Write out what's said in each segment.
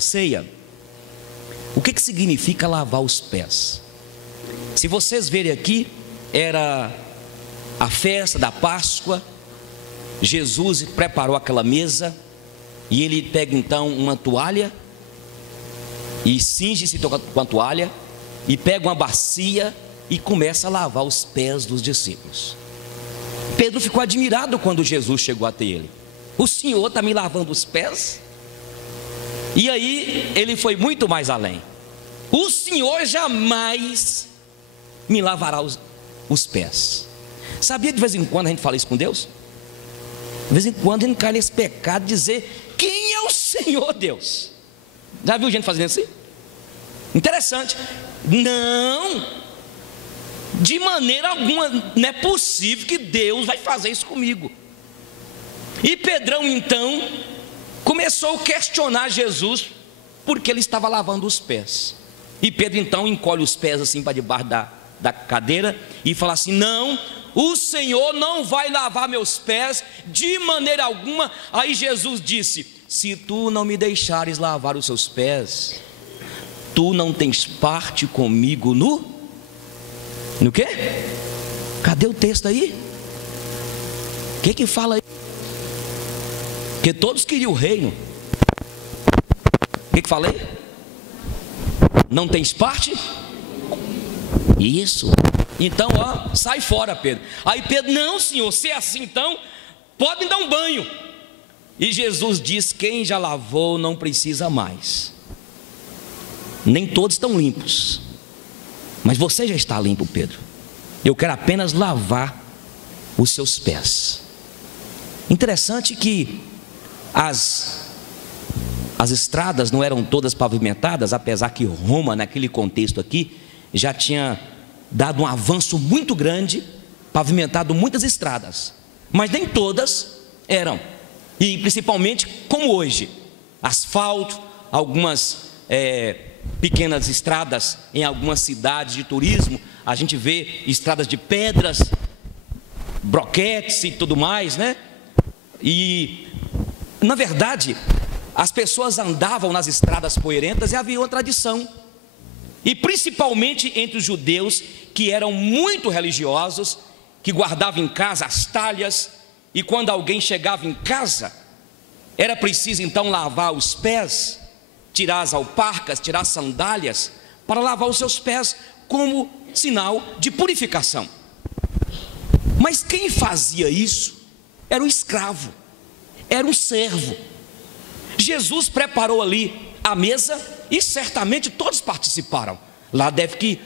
ceia, o que significa lavar os pés? Se vocês verem aqui, era a festa da Páscoa. Jesus preparou aquela mesa e ele pega então uma toalha e cinge-se com a toalha e pega uma bacia e começa a lavar os pés dos discípulos. Pedro ficou admirado quando Jesus chegou até ele. O Senhor está me lavando os pés? E aí ele foi muito mais além. O Senhor jamais me lavará os pés. Sabia que de vez em quando a gente fala isso com Deus? De vez em quando a gente cai nesse pecado de dizer: quem é o Senhor Deus? Já viu gente fazendo assim? Interessante. Não, de maneira alguma, não é possível que Deus vai fazer isso comigo. E Pedrão então começou a questionar Jesus, porque ele estava lavando os pés. E Pedro então encolhe os pés assim para debaixo da cadeira e fala assim: não, o Senhor não vai lavar meus pés de maneira alguma. Aí Jesus disse: se tu não me deixares lavar os seus pés, tu não tens parte comigo no quê? Cadê o texto aí? O que fala aí? Que todos queriam o reino. O que falei? Não tens parte? Isso. Então, ó, sai fora, Pedro. Aí Pedro: não, Senhor, se é assim então, pode me dar um banho. E Jesus diz: quem já lavou não precisa mais. Nem todos estão limpos, mas você já está limpo, Pedro. Eu quero apenas lavar os seus pés. Interessante que as estradas não eram todas pavimentadas, apesar que Roma, naquele contexto aqui, já tinha dado um avanço muito grande, pavimentado muitas estradas, mas nem todas eram. E principalmente como hoje, asfalto, algumas pequenas estradas em algumas cidades de turismo, a gente vê estradas de pedras, broquetes e tudo mais, né? E na verdade as pessoas andavam nas estradas poeirentas e havia uma tradição, e principalmente entre os judeus, que eram muito religiosos, que guardavam em casa as talhas, e quando alguém chegava em casa, era preciso então lavar os pés, tirar as alparcas, tirar as sandálias, para lavar os seus pés como sinal de purificação. Mas quem fazia isso era o escravo, era um servo. Jesus preparou ali a mesa e certamente todos participaram. Lá deve que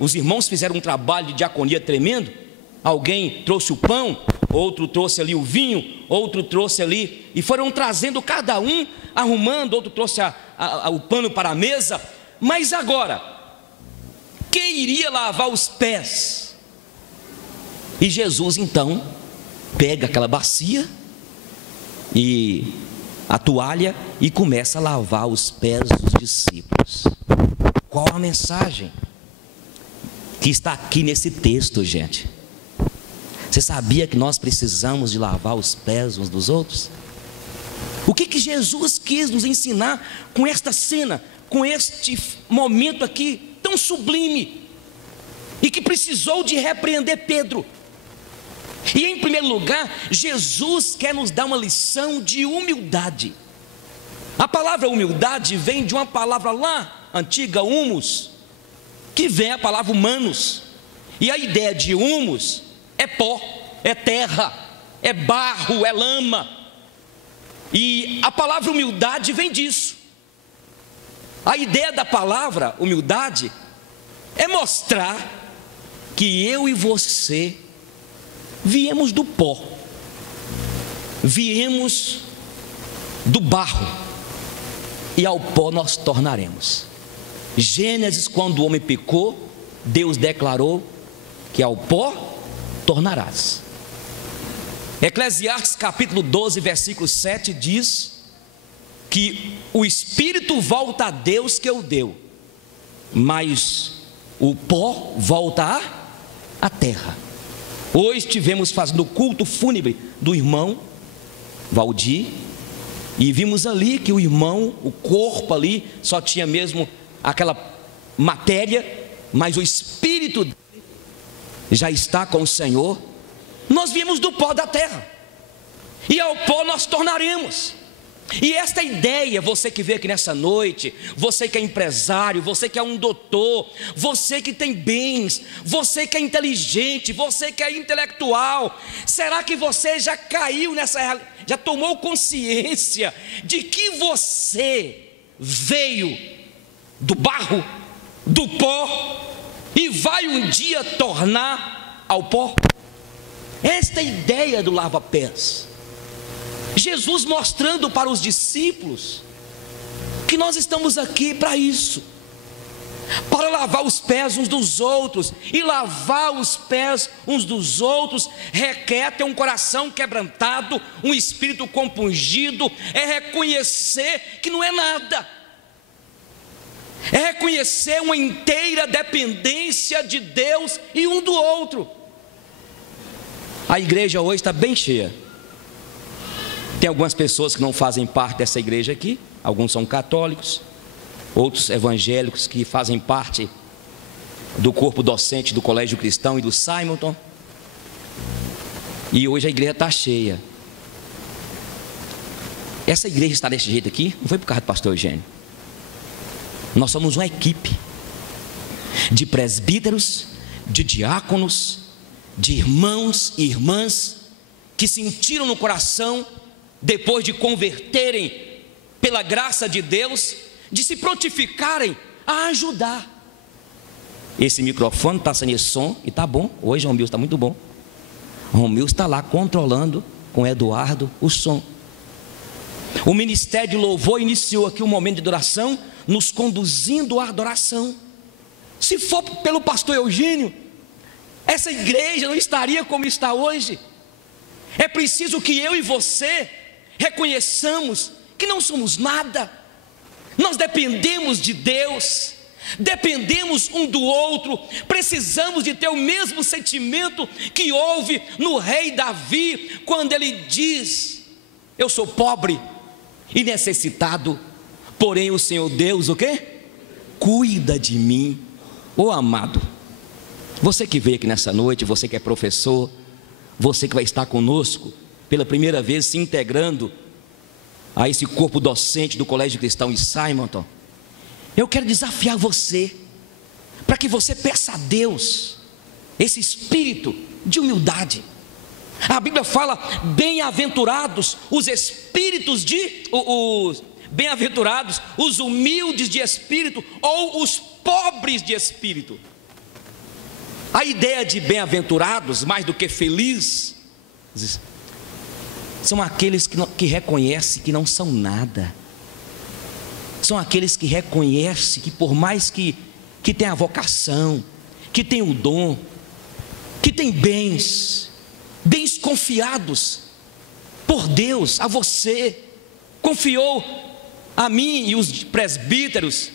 os irmãos fizeram um trabalho de diaconia tremendo. Alguém trouxe o pão, outro trouxe ali o vinho, outro trouxe ali, e foram trazendo cada um, arrumando, outro trouxe o pano para a mesa. Mas agora, quem iria lavar os pés? E Jesus então pega aquela bacia e a toalha e começa a lavar os pés dos discípulos. Qual a mensagem que está aqui nesse texto, gente? Você sabia que nós precisamos de lavar os pés uns dos outros? O que Jesus quis nos ensinar com esta cena, com este momento aqui tão sublime, e que precisou de repreender Pedro? E em primeiro lugar, Jesus quer nos dar uma lição de humildade. A palavra humildade vem de uma palavra lá antiga, humus, que vem a palavra humanos. E a ideia de humus é pó, é terra, é barro, é lama. E a palavra humildade vem disso. A ideia da palavra humildade é mostrar que eu e você viemos do pó, viemos do barro, e ao pó nós tornaremos. Gênesis, quando o homem pecou, Deus declarou que ao pó tornarás. Eclesiastes capítulo 12, versículo 7 diz que o espírito volta a Deus que o deu, mas o pó volta à terra. Hoje estivemos fazendo o culto fúnebre do irmão Valdir, E vimos ali que o irmão, o corpo ali, só tinha mesmo aquela matéria, mas o espírito já está com o Senhor. Nós viemos do pó da terra, e ao pó nós tornaremos. E esta ideia, você que veio aqui nessa noite, você que é empresário, você que é um doutor, você que tem bens, você que é inteligente, você que é intelectual, será que você já caiu nessa, já tomou consciência de que você veio do barro, do pó, e vai um dia tornar ao pó? Esta é a ideia do lava-pés. Jesus mostrando para os discípulos que nós estamos aqui para isso, para lavar os pés uns dos outros. E lavar os pés uns dos outros requer ter um coração quebrantado, um espírito compungido, é reconhecer que não é nada, é reconhecer uma inteira dependência de Deus e um do outro. A igreja hoje está bem cheia. Tem algumas pessoas que não fazem parte dessa igreja aqui, alguns são católicos, outros evangélicos que fazem parte do corpo docente do Colégio Cristão e do Simonton. E hoje a igreja está cheia. Essa igreja está desse jeito aqui, não foi por causa do pastor Eugênio. Nós somos uma equipe de presbíteros, de diáconos, de irmãos e irmãs que sentiram no coração, depois de converterem pela graça de Deus, de se prontificarem a ajudar. Esse microfone está sem esse som e está bom. Hoje o Romilson está muito bom. O Romilson está lá controlando com o Eduardo o som. O ministério de louvor iniciou aqui um momento de adoração, nos conduzindo à adoração. Se for pelo pastor Eugênio, essa igreja não estaria como está hoje. É preciso que eu e você reconheçamos que não somos nada. Nós dependemos de Deus, dependemos um do outro, precisamos de ter o mesmo sentimento que houve no rei Davi, quando ele diz: eu sou pobre e necessitado, porém o Senhor Deus, o quê? Cuida de mim. Ô amado, você que veio aqui nessa noite, você que é professor, você que vai estar conosco pela primeira vez, se integrando a esse corpo docente do Colégio Cristão e Simonton, eu quero desafiar você, para que você peça a Deus esse espírito de humildade. A Bíblia fala: bem-aventurados os espíritos os bem-aventurados os humildes de espírito, ou os pobres de espírito. A ideia de bem-aventurados, mais do que felizes, são aqueles que reconhecem que não são nada. São aqueles que reconhecem que, por mais que tenha a vocação, que tenha o dom, que tem bens confiados por Deus a você, confiou a mim e os presbíteros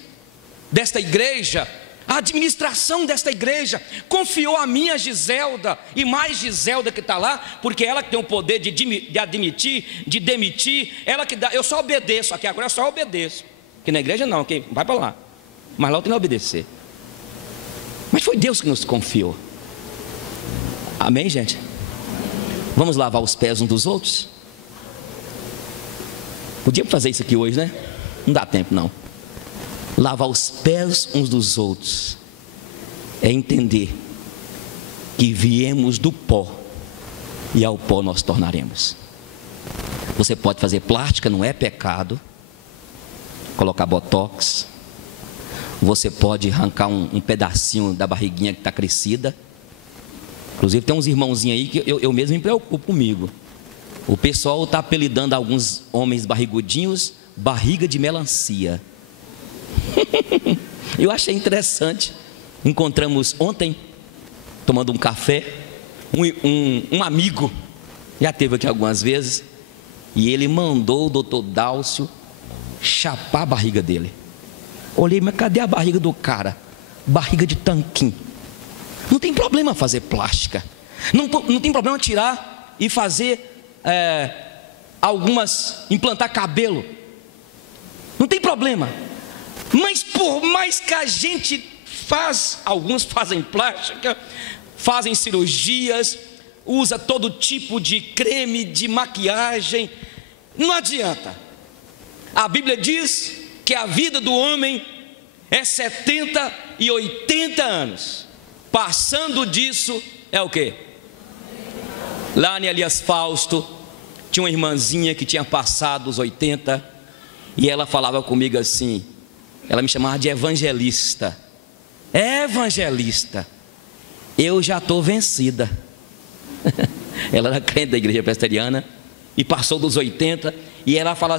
desta igreja, a administração desta igreja, confiou a mim, a Giselda, e mais Giselda que está lá, porque ela que tem o poder de admitir, de demitir, ela que dá. Eu só obedeço, aqui agora eu só obedeço, que na igreja não, que vai para lá, mas lá eu tenho que obedecer. Mas foi Deus que nos confiou. Amém, gente? Vamos lavar os pés uns dos outros? Podia fazer isso aqui hoje, né? Não dá tempo não. Lavar os pés uns dos outros é entender que viemos do pó e ao pó nós tornaremos. Você pode fazer plástica, não é pecado. Colocar botox. Você pode arrancar um pedacinho da barriguinha que está crescida. Inclusive tem uns irmãozinhos aí que eu mesmo me preocupo comigo. O pessoal está apelidando alguns homens barrigudinhos barriga de melancia. Eu achei interessante. Encontramos ontem, tomando um café, um amigo, já esteve aqui algumas vezes, e ele mandou o doutor Dálcio chapar a barriga dele. Olhei, mas cadê a barriga do cara? Barriga de tanquinho. Não tem problema fazer plástica, não tem problema tirar e fazer algumas implantar cabelo. Não tem problema. Mas por mais que a gente alguns fazem plástica, fazem cirurgias, usa todo tipo de creme, de maquiagem, não adianta. A Bíblia diz que a vida do homem é 70 e 80 anos. Passando disso é o quê? Lá em Elias Fausto tinha uma irmãzinha que tinha passado os 80 e ela falava comigo assim, ela me chamava de evangelista. Evangelista, eu já estou vencida. Ela era crente da igreja presbiteriana e passou dos 80 e ela falava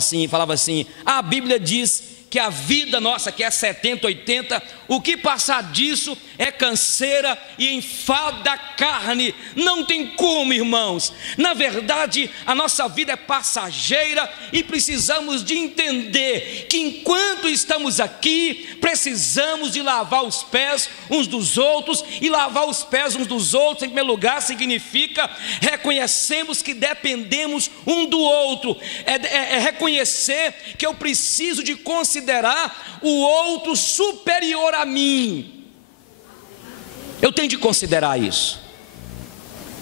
assim, a Bíblia diz que a vida nossa, que é 70, 80, o que passar disso é canseira e enfado da carne. Não tem como, irmãos. Na verdade, a nossa vida é passageira e precisamos de entender que enquanto estamos aqui, precisamos de lavar os pés uns dos outros. E lavar os pés uns dos outros, em primeiro lugar, significa reconhecemos que dependemos um do outro. É reconhecer que eu preciso de considerar o outro superior a mim. Eu tenho de considerar isso.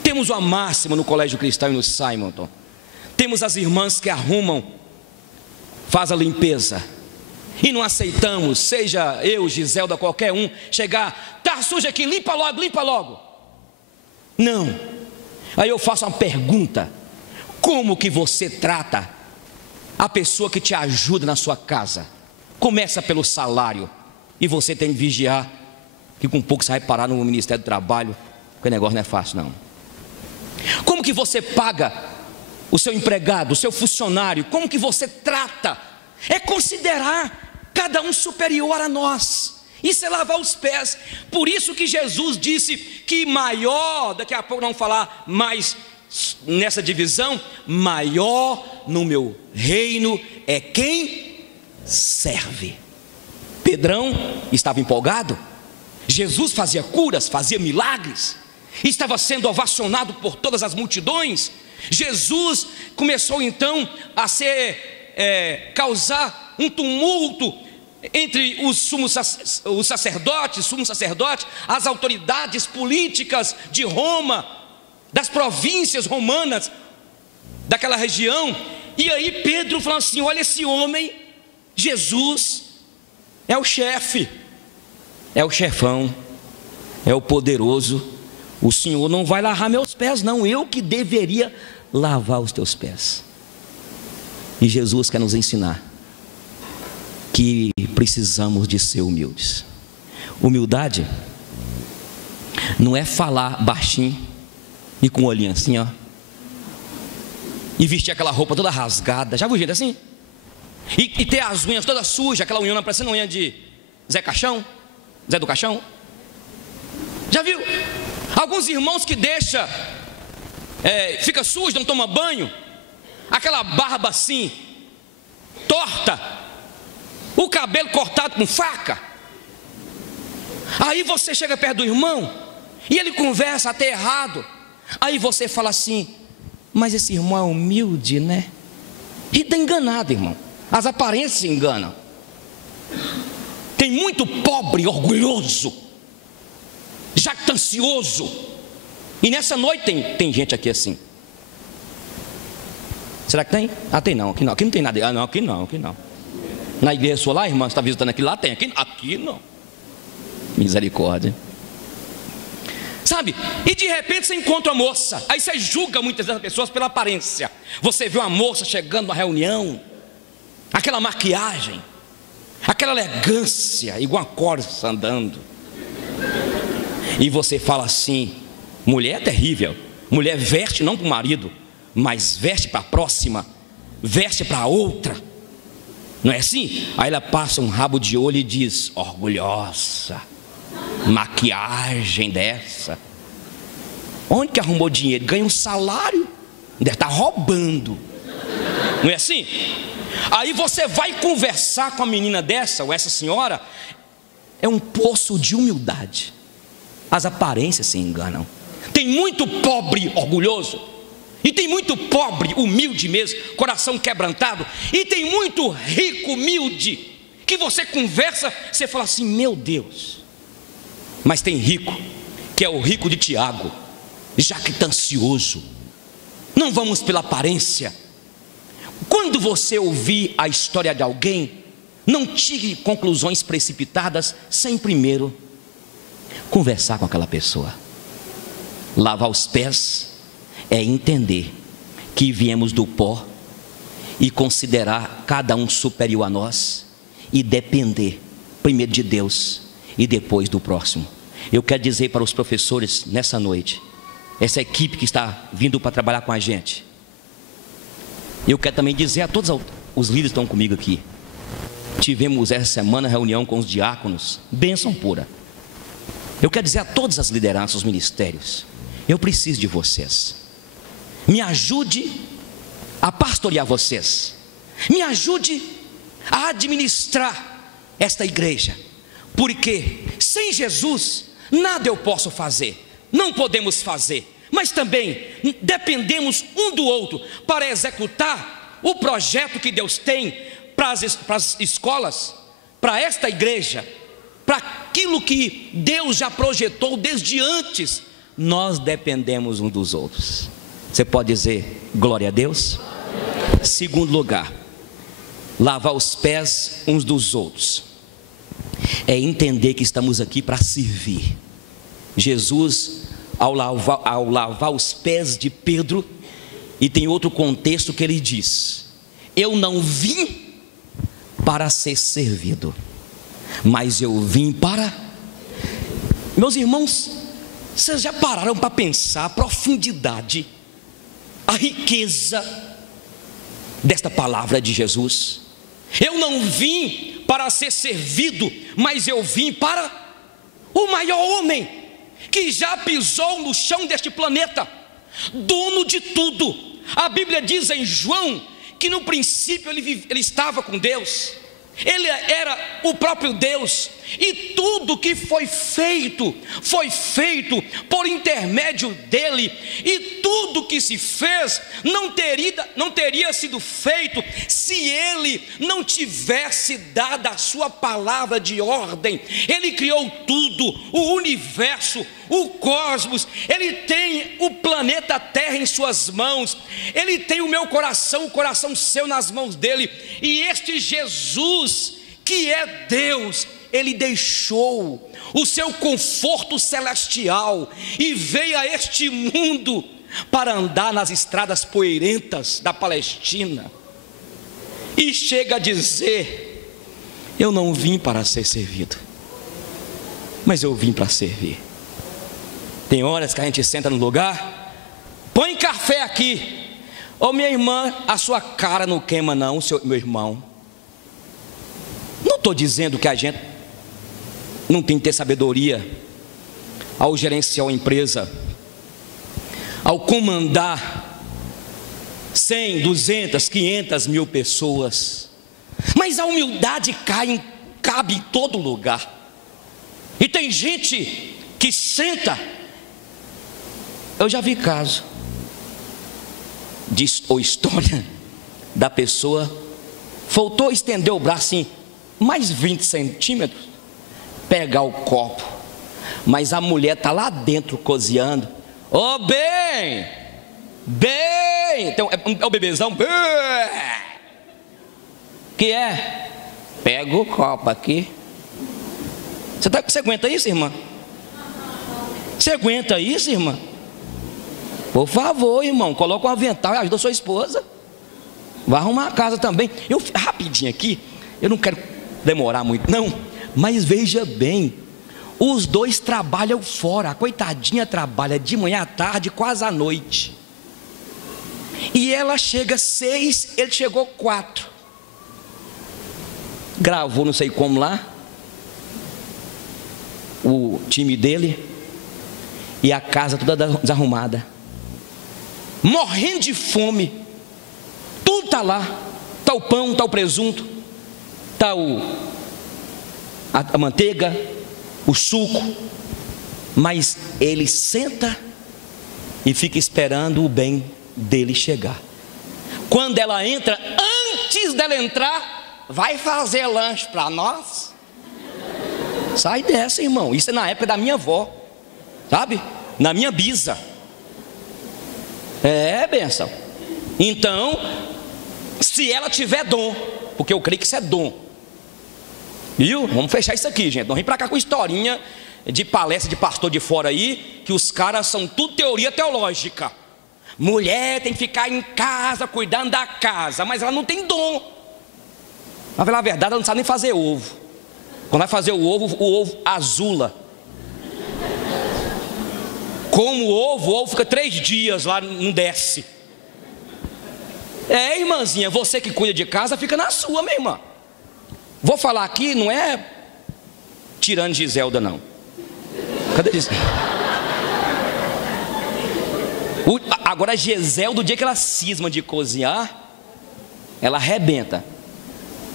Temos uma máxima no Colégio Cristão e no Simonton. Temos as irmãs que arrumam, faz a limpeza, e não aceitamos, seja eu, Giselda, qualquer um, chegar, tá sujo aqui, limpa logo, limpa logo. Não. Aí eu faço uma pergunta: como que você trata a pessoa que te ajuda na sua casa? Começa pelo salário, e você tem que vigiar, que com pouco você vai parar no Ministério do Trabalho, porque o negócio não é fácil não. Como que você paga o seu empregado, o seu funcionário? Como que você trata? É considerar cada um superior a nós. Isso é lavar os pés. Por isso que Jesus disse que maior, daqui a pouco vamos falar mais nessa divisão, maior no meu reino é quem serve. Pedrão estava empolgado. Jesus fazia curas, fazia milagres, estava sendo ovacionado por todas as multidões. Jesus começou então a causar um tumulto entre os sumos sacerdotes, as autoridades políticas de Roma, das províncias romanas daquela região. E aí Pedro falou assim: olha, esse homem, Jesus, é o chefe, é o chefão, é o poderoso. O Senhor não vai lavar meus pés, não, eu que deveria lavar os teus pés. E Jesus quer nos ensinar que precisamos de ser humildes. Humildade não é falar baixinho e com o olhinho assim, ó, e vestir aquela roupa toda rasgada. Já viu gente assim? E ter as unhas todas sujas, aquela unha parecendo unha de Zé Caixão, Zé do Caixão. Já viu? Alguns irmãos que deixa, fica sujo, não toma banho, aquela barba assim, torta, o cabelo cortado com faca. Aí você chega perto do irmão e ele conversa até errado. Aí você fala assim: mas esse irmão é humilde, né? E está enganado, irmão. As aparências se enganam. Tem muito pobre, orgulhoso, jactancioso. E nessa noite tem gente aqui assim. Será que tem? Ah, tem não, aqui não. Aqui não tem nada. Ah, não, aqui não, aqui não. Na igreja sua lá, irmã, você está visitando aqui, lá tem. Aqui não. Misericórdia. Sabe? E de repente você encontra uma moça. Aí você julga muitas das pessoas pela aparência. Você vê uma moça chegando numa reunião, aquela maquiagem, aquela elegância, igual a corça andando. E você fala assim: mulher é terrível. Mulher veste não para o marido, mas veste para a próxima, veste para a outra. Não é assim? Aí ela passa um rabo de olho e diz: orgulhosa, maquiagem dessa. Onde que arrumou dinheiro? Ganha um salário, deve estar roubando. Não é assim? Aí você vai conversar com a menina dessa, ou essa senhora, é um poço de humildade. As aparências se enganam. Tem muito pobre orgulhoso E tem muito pobre, humilde mesmo, coração quebrantado. E tem muito rico, humilde, que você conversa, você fala assim, meu Deus. Mas tem rico, que é o rico de Tiago, jactancioso. Não vamos pela aparência. Quando você ouvir a história de alguém, não tire conclusões precipitadas sem primeiro conversar com aquela pessoa. Lavar os pés é entender que viemos do pó e considerar cada um superior a nós e depender primeiro de Deus e depois do próximo. Eu quero dizer para os professores nessa noite, essa equipe que está vindo para trabalhar com a gente, eu quero também dizer a todos os líderes que estão comigo aqui, tivemos essa semana reunião com os diáconos, bênção pura. Eu quero dizer a todas as lideranças, os ministérios, eu preciso de vocês. Me ajude a pastorear vocês. Me ajude a administrar esta igreja. Porque sem Jesus nada eu posso fazer. Não podemos fazer. Mas também dependemos um do outro para executar o projeto que Deus tem para as escolas, para esta igreja, para aquilo que Deus já projetou desde antes. Nós dependemos um dos outros. Você pode dizer glória a Deus? Segundo lugar, lavar os pés uns dos outros é entender que estamos aqui para servir. Jesus, ao lavar os pés de Pedro, e tem outro contexto que ele diz: eu não vim para ser servido, mas eu vim para... Meus irmãos, vocês já pararam para pensar a profundidade, a riqueza desta palavra de Jesus? Eu não vim para ser servido, mas eu vim para o maior homem que já pisou no chão deste planeta, dono de tudo. A Bíblia diz em João que no princípio ele estava com Deus, ele era o próprio Deus, e tudo que foi feito por intermédio dele, e tudo que se fez não teria sido feito se ele não tivesse dado a sua palavra de ordem. Ele criou tudo, o universo, o cosmos, ele tem o planeta Terra em suas mãos, ele tem o meu coração, o coração seu nas mãos dele, e este Jesus que é Deus, ele deixou o seu conforto celestial e veio a este mundo para andar nas estradas poeirentas da Palestina, e chega a dizer: eu não vim para ser servido, mas eu vim para servir. Tem horas que a gente senta no lugar, põe café aqui, ô minha irmã, a sua cara não queima não, meu irmão. Não estou dizendo que a gente não tem que ter sabedoria ao gerenciar uma empresa, ao comandar 100, 200, 500 mil pessoas, mas a humildade cabe em todo lugar. E tem gente que senta, eu já vi caso ou história da pessoa, faltou estender o braço assim, mais 20 centímetros, pegar o copo, mas a mulher está lá dentro cozinhando. Ô bem, então, é o bebezão, bem, que é, pega o copo aqui. Você aguenta isso, irmã? Você aguenta isso, irmã? Por favor, irmão, coloca um avental e ajuda a sua esposa. Vai arrumar a casa também. Rapidinho aqui, eu não quero demorar muito não, mas veja bem, os dois trabalham fora. A coitadinha trabalha de manhã à tarde, quase à noite, e ela chega 6, ele chegou 4, gravou não sei como lá o time dele, e a casa toda desarrumada, morrendo de fome, tudo está lá, está o pão, está o presunto, está a manteiga, o suco, mas ele senta e fica esperando o bem dele chegar. Quando ela entra, antes dela entrar, vai fazer lanche para nós? Sai dessa, irmão. Isso é na época da minha avó, sabe? Na minha bisa. É, bênção. Então, se ela tiver dom, porque eu creio que isso é dom, viu? Vamos fechar isso aqui, gente. Não vem pra cá com historinha de palestra de pastor de fora aí, que os caras são tudo teoria teológica. Mulher tem que ficar em casa, cuidando da casa, mas ela não tem dom. Na verdade, ela não sabe nem fazer ovo. Quando vai fazer o ovo azula. Como o ovo fica 3 dias lá, não desce. É, irmãzinha, você que cuida de casa, fica na sua, minha irmã. Vou falar aqui, não é tirando Giselda, não. Cadê Giselda? Agora a Giselda, do dia que ela cisma de cozinhar, ela arrebenta.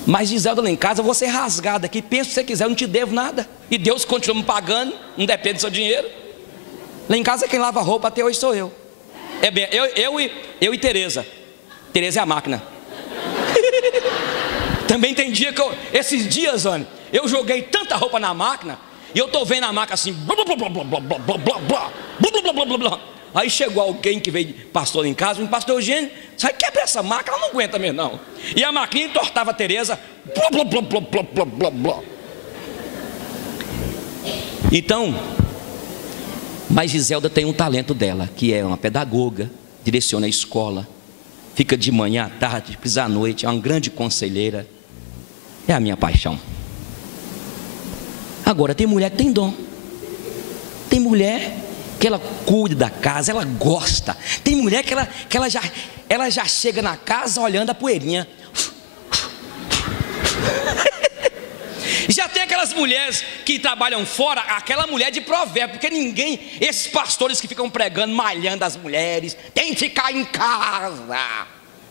Mas Giselda, lá em casa, eu vou ser rasgada aqui. Pensa se você quiser, eu não te devo nada. E Deus continua me pagando, não depende do seu dinheiro. Lá em casa quem lava roupa até hoje sou eu. É bem, eu e Tereza. Tereza é a máquina. Também tem dia que esses dias, Anny, eu joguei tanta roupa na máquina, e eu tô vendo a máquina assim, blá, blá, blá, blá, blá, blá, blá, blá, blá, blá, blá, blá. Aí chegou alguém que veio, pastor em casa, pastor Eugênio, sai, quebra essa máquina, ela não aguenta mesmo não. E a máquina entortava a Tereza, blá, blá, blá, blá, blá, blá, blá, blá. Então, mas Giselda tem um talento dela, que é uma pedagoga, direciona a escola, fica de manhã à tarde, precisa à noite, é uma grande conselheira. É a minha paixão. Agora, tem mulher que tem dom. Tem mulher que ela cuida da casa, ela gosta. Tem mulher que ela já chega na casa olhando a poeirinha. Já tem aquelas mulheres que trabalham fora, aquela mulher de provérbio, porque ninguém, esses pastores que ficam pregando, malhando as mulheres, tem que ficar em casa.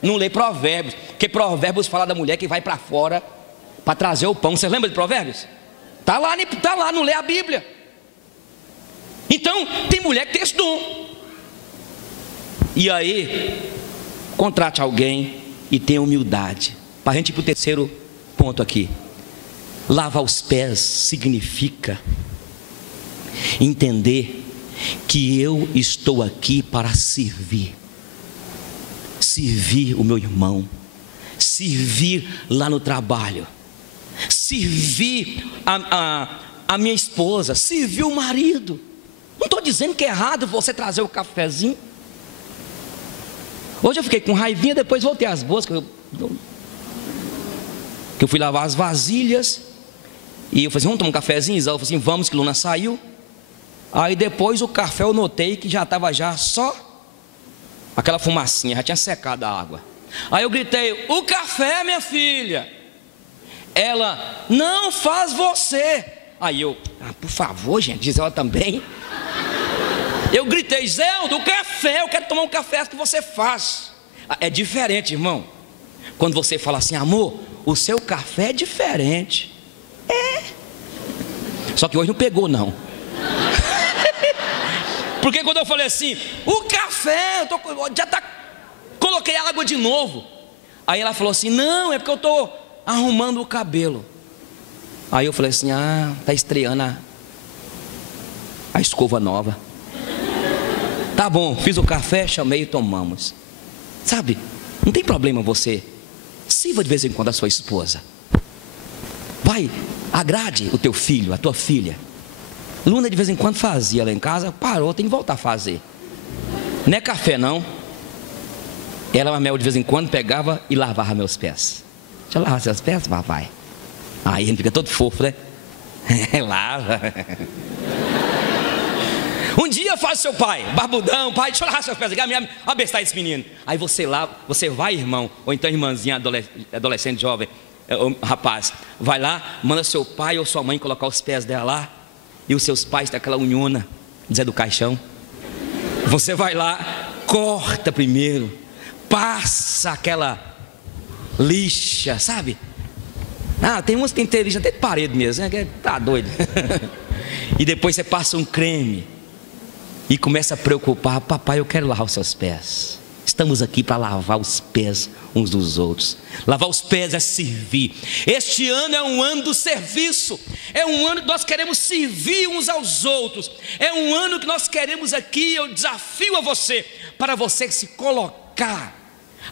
Não lê provérbios, porque provérbios fala da mulher que vai para fora para trazer o pão. Você lembra de provérbios? Tá lá, não lê a Bíblia. Então, tem mulher que tem esse dom. E aí, contrate alguém e tenha humildade. Para a gente ir para o terceiro ponto aqui. Lavar os pés significa entender que eu estou aqui para servir. Servir o meu irmão, servir lá no trabalho, servir a minha esposa, servir o marido. Não estou dizendo que é errado você trazer o cafezinho. Hoje eu fiquei com raivinha, depois voltei às boas, que eu fui lavar as vasilhas. E eu falei assim, vamos tomar um cafezinho? Isau falou assim, vamos, que Luna saiu. Aí depois o café eu notei que já estava só aquela fumacinha, já tinha secado a água. Aí eu gritei, o café, minha filha. Ela, não, faz você. Aí eu, por favor, gente, diz ela também. Eu gritei, Zelda, o café, eu quero tomar um café que você faz. É diferente, irmão. Quando você fala assim, amor, o seu café é diferente. É. Só que hoje não pegou, não. Porque quando eu falei assim, o café, coloquei água de novo. Aí ela falou assim, não, é porque eu estou arrumando o cabelo. Aí eu falei assim, tá estreando a escova nova. Tá bom, fiz o café, chamei e tomamos. Sabe, não tem problema você sirva de vez em quando a sua esposa. Vai, agrade o teu filho, a tua filha. Luna de vez em quando fazia lá em casa, parou, tem que voltar a fazer. Não é café não. Ela, Mel, de vez em quando pegava e lavava meus pés. Deixa eu lavar seus pés, papai. Aí ele fica todo fofo, né? Lava. Um dia faz seu pai, barbudão, pai, deixa eu lavar seus pés aqui, abestar esse menino. Aí você lava, você vai, irmão, ou então irmãzinha, adolescente, jovem, rapaz, vai lá, manda seu pai ou sua mãe colocar os pés dela lá, e os seus pais têm aquela unhona, Zé do Caixão. Você vai lá, corta primeiro, passa aquela lixa, sabe? Tem umas que tem lixa até de parede mesmo, né? Tá doido. E depois você passa um creme e começa a preocupar, papai, eu quero lavar os seus pés. Estamos aqui para lavar os pés uns dos outros. Lavar os pés é servir. Este ano é um ano do serviço. É um ano que nós queremos servir uns aos outros. É um ano que nós queremos aqui, eu desafio a você, para você se colocar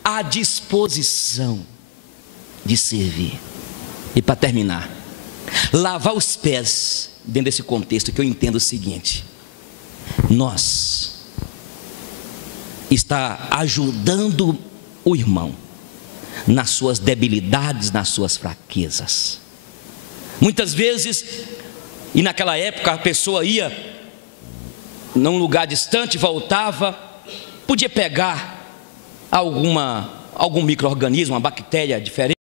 à disposição de servir. E para terminar, lavar os pés, dentro desse contexto que eu entendo o seguinte: nós está ajudando o irmão nas suas debilidades, nas suas fraquezas. Muitas vezes, e naquela época a pessoa ia num lugar distante, voltava, podia pegar algum micro-organismo, uma bactéria diferente,